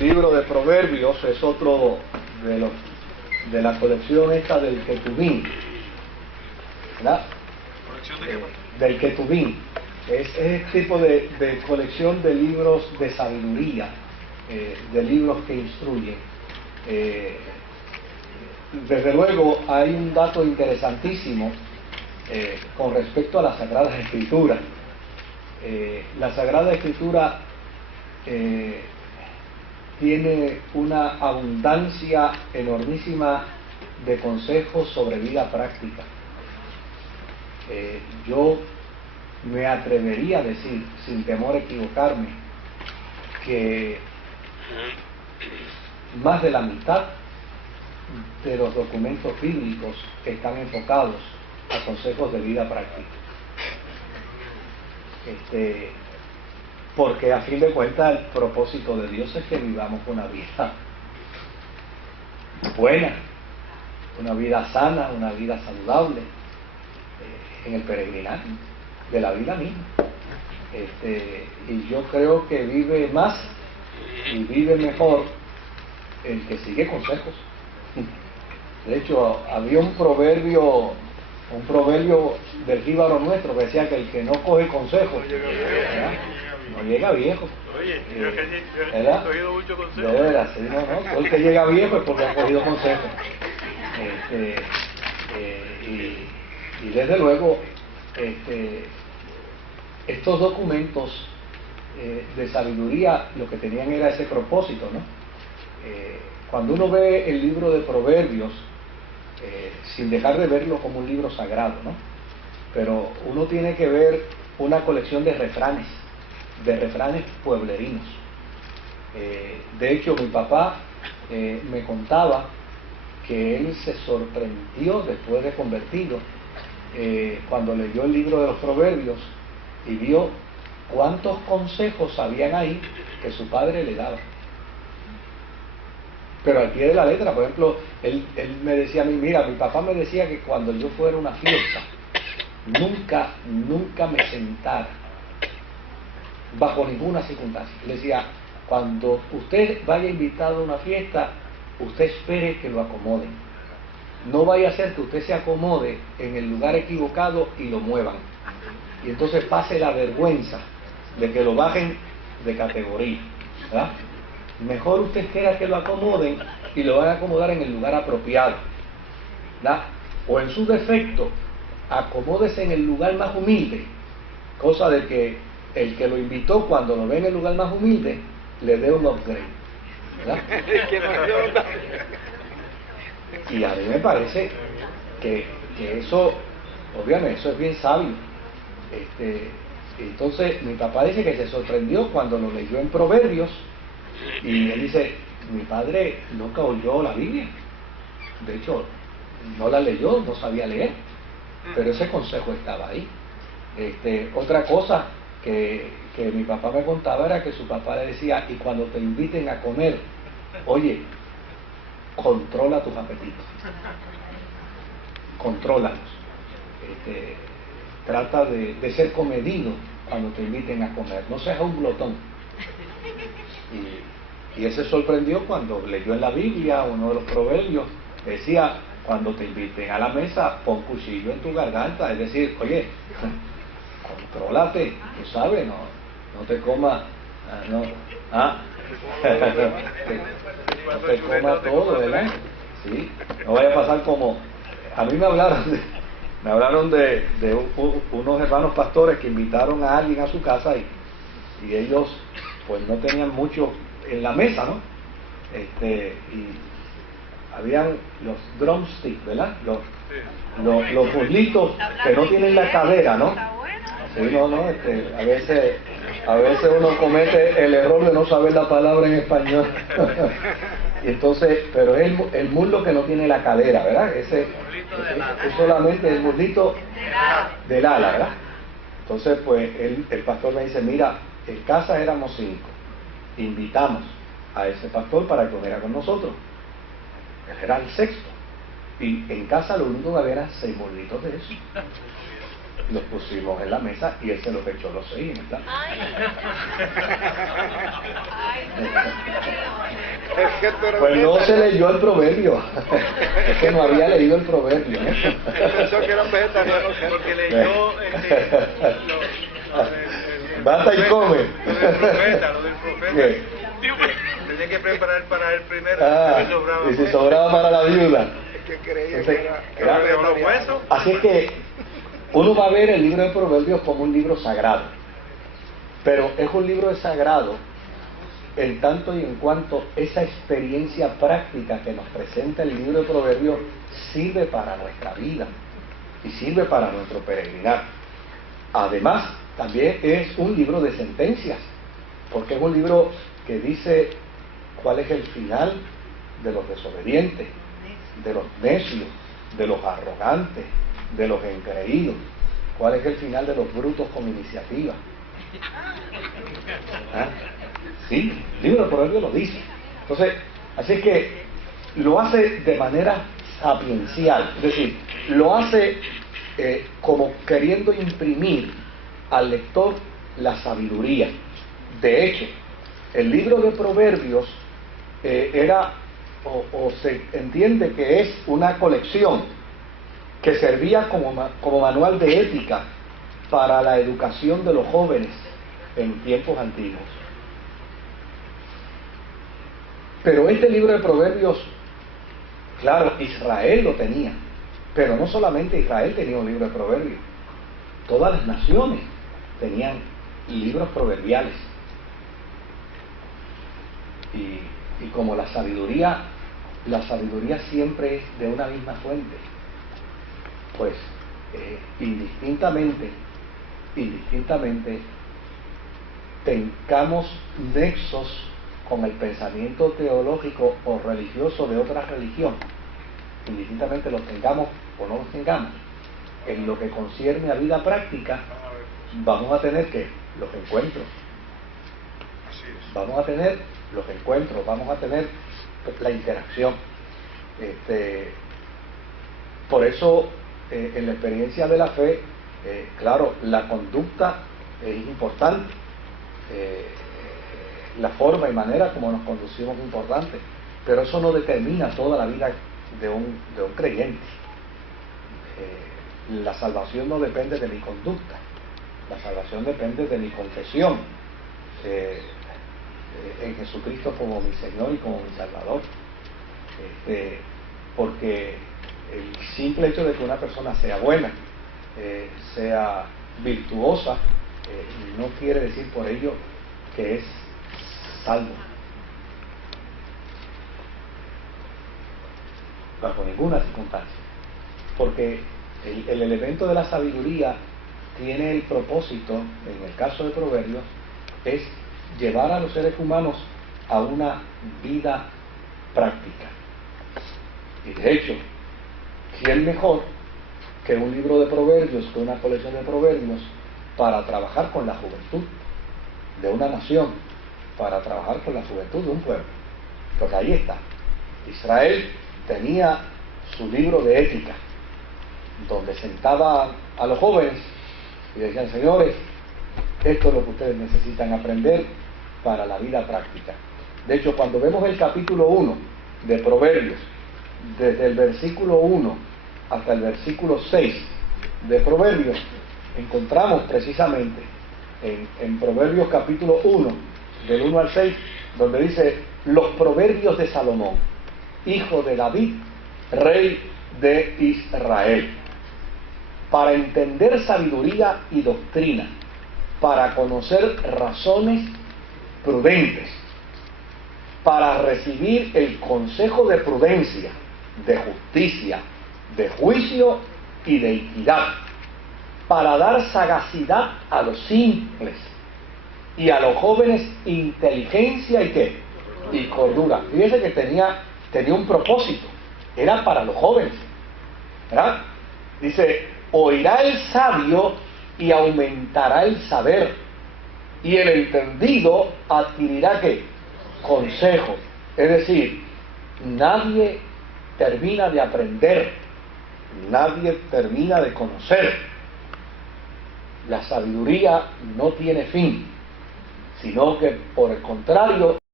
libro de Proverbios es otro de la colección esta del Ketubín, ¿verdad? Del Ketubín. Es el tipo de colección de libros de sabiduría, de libros que instruyen. Desde luego hay un dato interesantísimo con respecto a las Sagradas Escrituras. La Sagrada Escritura tiene una abundancia enormísima de consejos sobre vida práctica. Yo me atrevería a decir, sin temor a equivocarme, que más de la mitad de los documentos bíblicos están enfocados a consejos de vida práctica. Porque a fin de cuentas el propósito de Dios es que vivamos una vida buena, una vida sana, una vida saludable, en el peregrinaje de la vida misma. Y yo creo que vive más y vive mejor el que sigue consejos. De hecho, había un proverbio del jíbaro nuestro que decía que el que no coge consejos no llega viejo. Oye, ¿verdad? he cogido mucho consejo. De veras, sí, no, todo el que llega viejo es porque ha cogido consejos. Y desde luego, estos documentos de sabiduría lo que tenían era ese propósito, ¿no? Cuando uno ve el libro de Proverbios, sin dejar de verlo como un libro sagrado, ¿no? Pero uno tiene que ver una colección de refranes pueblerinos. De hecho, mi papá me contaba que él se sorprendió después de convertido cuando leyó el libro de los Proverbios y vio cuántos consejos habían ahí que su padre le daba. Pero al pie de la letra. Por ejemplo, él me decía a mí, mira, mi papá me decía que cuando yo fuera a una fiesta, nunca me sentara bajo ninguna circunstancia. Le decía, cuando usted vaya invitado a una fiesta, usted espere que lo acomoden. No vaya a ser que usted se acomode en el lugar equivocado y lo muevan. Y entonces pase la vergüenza de que lo bajen de categoría, ¿verdad? Mejor usted espera que lo acomoden y lo van a acomodar en el lugar apropiado, ¿verdad? O en su defecto, acomódese en el lugar más humilde, cosa de que el que lo invitó, cuando lo ve en el lugar más humilde, le dé un upgrade, ¿verdad? Y a mí me parece que eso, obviamente, eso es bien sabio. Entonces, mi papá dice que se sorprendió cuando lo leyó en Proverbios, y él dice, mi padre nunca oyó la Biblia, de hecho no la leyó, no sabía leer, pero ese consejo estaba ahí. Otra cosa que mi papá me contaba era que su papá le decía, y cuando te inviten a comer, oye, controla tus apetitos, contrólalos, trata de ser comedido cuando te inviten a comer, no seas un glotón. Y él se sorprendió cuando leyó en la Biblia uno de los proverbios, decía, cuando te inviten a la mesa, pon cuchillo en tu garganta, es decir, oye, contrólate, tú sabes, no te comas, no te comas todo, ¿verdad? Sí, no vaya a pasar como, a mí me hablaron de unos hermanos pastores que invitaron a alguien a su casa y ellos pues no tenían mucho en la mesa, ¿no? Y habían los drumsticks, ¿verdad? Los muslitos que no tienen la cadera, ¿no? Sí, a veces uno comete el error de no saber la palabra en español. Y entonces, pero es el muslo que no tiene la cadera, ¿verdad? Es solamente el muslito del ala, ¿verdad? Entonces, pues, el pastor me dice, mira, en casa éramos 5. Invitamos a ese pastor para que comiera con nosotros. Él era el 6º. Y en casa lo único que había eran 6 muslitos de eso. Los pusimos en la mesa y él se los echó los 6, ¿verdad? Pues no se leyó el proverbio. Es que no había leído el proverbio. Pensó que eran vegetarianos. Porque leyó Basta y come. Lo del profeta. Tenía que preparar para él primero. Y si sobraba para la viuda. Que creía Entonces, que era los huesos. Así es que uno va a ver el libro de Proverbios como un libro sagrado, pero es un libro sagrado en tanto y en cuanto esa experiencia práctica que nos presenta el libro de Proverbios sirve para nuestra vida y sirve para nuestro peregrinar. Además, también es un libro de sentencias, porque es un libro que dice cuál es el final de los desobedientes, de los necios, de los arrogantes, de los engreídos, cuál es el final de los brutos con iniciativa. ¿Ah? Sí, el libro de Proverbios lo dice. Entonces, así es que lo hace de manera sapiencial, es decir, lo hace como queriendo imprimir al lector la sabiduría. De hecho, el libro de Proverbios era o se entiende que es una colección que servía como manual de ética para la educación de los jóvenes en tiempos antiguos. Pero este libro de Proverbios, claro, Israel lo tenía, pero no solamente Israel tenía un libro de Proverbios, todas las naciones tenían libros proverbiales. Y como la sabiduría siempre es de una misma fuente, pues indistintamente tengamos nexos con el pensamiento teológico o religioso de otra religión, indistintamente los tengamos o no los tengamos, en lo que concierne a vida práctica, vamos a tener que los encuentros. Vamos a tener los encuentros, vamos a tener la interacción. Por eso, en la experiencia de la fe, claro, la conducta es importante, la forma y manera como nos conducimos es importante, pero eso no determina toda la vida de un creyente. La salvación no depende de mi conducta, la salvación depende de mi confesión en Jesucristo como mi Señor y como mi Salvador. Porque el simple hecho de que una persona sea buena, sea virtuosa, no quiere decir por ello que es salvo. Bajo ninguna circunstancia. Porque el elemento de la sabiduría tiene el propósito, en el caso de Proverbios, es llevar a los seres humanos a una vida práctica. Y de hecho, ¿quién mejor que un libro de proverbios, que una colección de proverbios, para trabajar con la juventud de una nación, para trabajar con la juventud de un pueblo? Porque ahí está. Israel tenía su libro de ética, donde sentaba a los jóvenes y decían: señores, esto es lo que ustedes necesitan aprender para la vida práctica. De hecho, cuando vemos el capítulo 1 de Proverbios, desde el versículo 1 hasta el versículo 6 de Proverbios, encontramos precisamente en Proverbios capítulo 1, del 1 al 6, donde dice: los proverbios de Salomón, hijo de David, rey de Israel, para entender sabiduría y doctrina, para conocer razones prudentes, para recibir el consejo de prudencia, de justicia, de juicio y de equidad, para dar sagacidad a los simples y a los jóvenes inteligencia y ¿qué? Y cordura. Fíjese que tenía un propósito, era para los jóvenes, ¿verdad? Dice: oirá el sabio y aumentará el saber, y el entendido adquirirá ¿qué? Consejo. Es decir, nadie termina de aprender, nadie termina de conocer. La sabiduría no tiene fin, sino que por el contrario